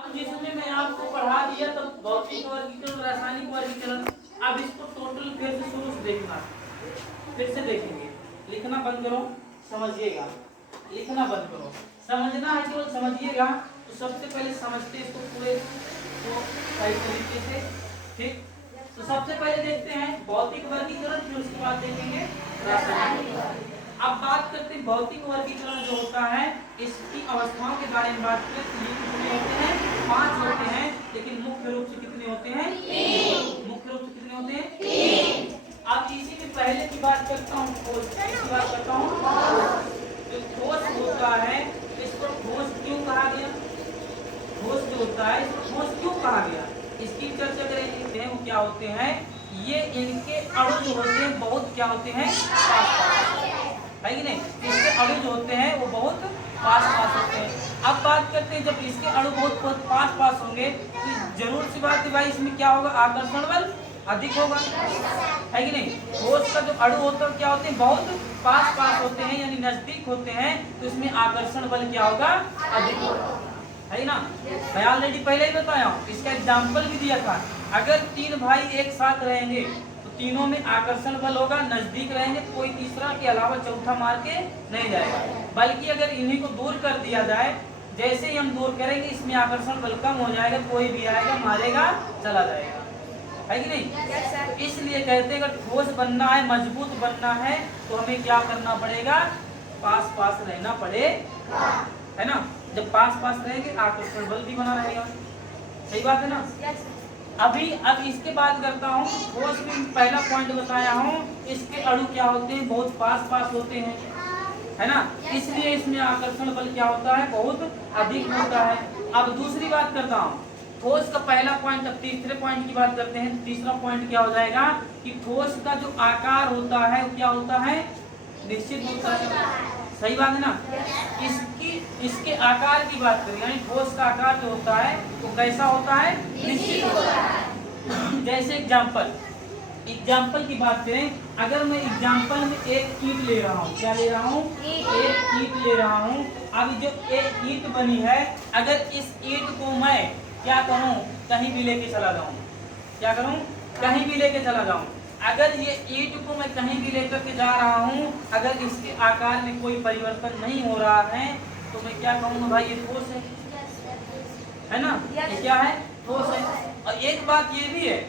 अब जिसमें मैं आपको पढ़ा दिया तो भौतिक वर्गीकरण, रासायनिक वर्गीकरण, अब इसको टोटल फिर से शुरू से देखना, फिर से देखेंगे। लिखना बंद करो, समझिएगा, लिखना बंद करो, समझना है केवल समझिएगा। तो सबसे पहले समझते इसको पूरे तो सही तरीके से, ठीक। तो सबसे पहले देखते हैं भौतिक वर्गीकरण, फिर उसके बाद देखेंगे रासायनिक। अब बात करते हैं भौतिक वर्गीकरण जो होता है, इसकी अवस्थाओं के बारे में बात करें तो ये कितने होते हैं? 5 होते हैं, लेकिन मुख्य रूप से कितने होते हैं? 3। मुख्य रूप से कितने होते हैं? 3। अब इसी में पहले की बात करता हूँ, ठोस की बात करता हूँ। जो ठोस होता है इसको ठोस क्यों कहा गया? ठोस जो होता है इसको ठोस क्यों कहा गया, इसकी चर्चा करेंगे। वो क्या होते हैं? ये इनके अणु जो होते हैं बहुत क्या होते हैं? है कि नहीं? इसके अणु जो होते हैं वो बहुत पास होते हैं। अब बात करते हैं, जब इसके अणु बहुत पास होंगे तो जरूर सी बात है भाई, इसमें क्या होगा? आकर्षण बल अधिक होगा, है कि नहीं? ठोस का जो अणु होता है क्या होते हैं? बहुत पास होते हैं, यानी नजदीक होते हैं, तो इसमें आकर्षण बल क्या होगा? अधिक होगा, है ना? मैं ऑलरेडी पहले ही बताया हूँ, इसका एग्जाम्पल भी दिया था। अगर 3 भाई एक साथ रहेंगे तो तीनों में आकर्षण बल होगा, नजदीक रहेंगे, कोई तीसरा के अलावा चौथा मार के नहीं जाएगा। बल्कि अगर इन्हीं को दूर कर दिया जाए, जैसे ही हम दूर करेंगे इसमें आकर्षण बल कम हो जाएगा, कोई भी आएगा मारेगा चला जाएगा, है कि नहीं? इसलिए कहते हैं अगर ठोस बनना है, मजबूत बनना है, तो हमें क्या करना पड़ेगा? पास रहना पड़ेगा, है ना? जब पास रहेंगे आकर्षण बल भी बना रहेगा, सही बात है ना? अब इसके बाद करता हूँ, ठोस में पहला पॉइंट बताया हूँ, इसके अणु क्या होते हैं? बहुत पास होते हैं, है ना? इसलिए इसमें आकर्षण बल क्या होता है? बहुत अधिक होता है। अब दूसरी बात करता हूँ, ठोस का पहला पॉइंट, अब तीसरे पॉइंट की बात करते हैं। तीसरा पॉइंट क्या हो जाएगा कि ठोस का जो आकार होता है वो क्या होता है? निश्चित होता है, सही बात है ना? इसके आकार की बात करें, यानी ठोस का आकार जो होता है वो कैसा होता है? निश्चित होता है। जैसे एग्जाम्पल की बात करें, अगर मैं एग्जाम्पल में एक ईंट ले रहा हूँ, क्या ले रहा हूँ? एक ईंट ले रहा हूँ। अब जो एक ईंट बनी है, अगर इस ईंट को मैं क्या करूँ? कहीं भी लेके चला जाऊँ, क्या करूँ? कहीं भी लेके चला जाऊँ। अगर ये ईंट को मैं कहीं भी लेकर के जा रहा हूँ, अगर इसके आकार में कोई परिवर्तन नहीं हो रहा है, तो मैं क्या कहूँगा? भाई ये ठोस है ना? ये क्या है? ठोस है। और एक बात ये भी है,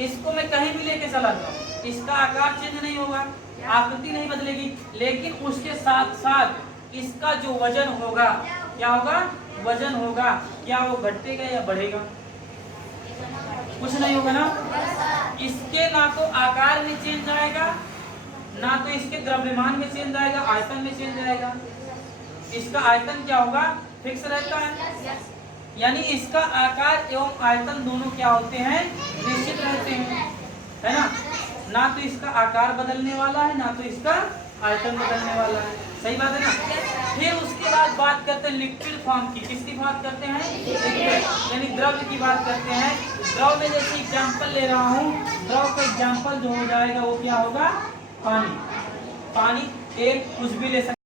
इसको मैं कहीं भी लेके चला जाऊँ, इसका आकार चेंज नहीं होगा, आकृति नहीं बदलेगी, लेकिन उसके साथ साथ इसका जो वजन होगा, क्या होगा? वजन होगा, क्या वो घटेगा या बढ़ेगा? कुछ नहीं होगा ना? इसके ना तो आकार में चेंज आएगा, ना तो इसके द्रव्यमान में चेंज आएगा, आयतन में चेंज आएगा। इसका आयतन क्या होगा? फिक्स रहता है, यानी इसका आकार एवं आयतन दोनों क्या होते हैं? निश्चित रहते हैं, है ना? ना तो इसका आकार बदलने वाला है, ना तो इसका आयतन बदलने वाला है, सही बात है ना? फिर उसके बाद बात करते हैं लिक्विड फॉर्म की। किसकी बात करते हैं? लिक्विड, यानी द्रव की बात करते हैं। द्रव में जैसे एग्जाम्पल ले रहा हूँ, द्रव का एग्जाम्पल जो हो जाएगा वो क्या होगा? पानी। पानी, तेल, कुछ भी ले सकते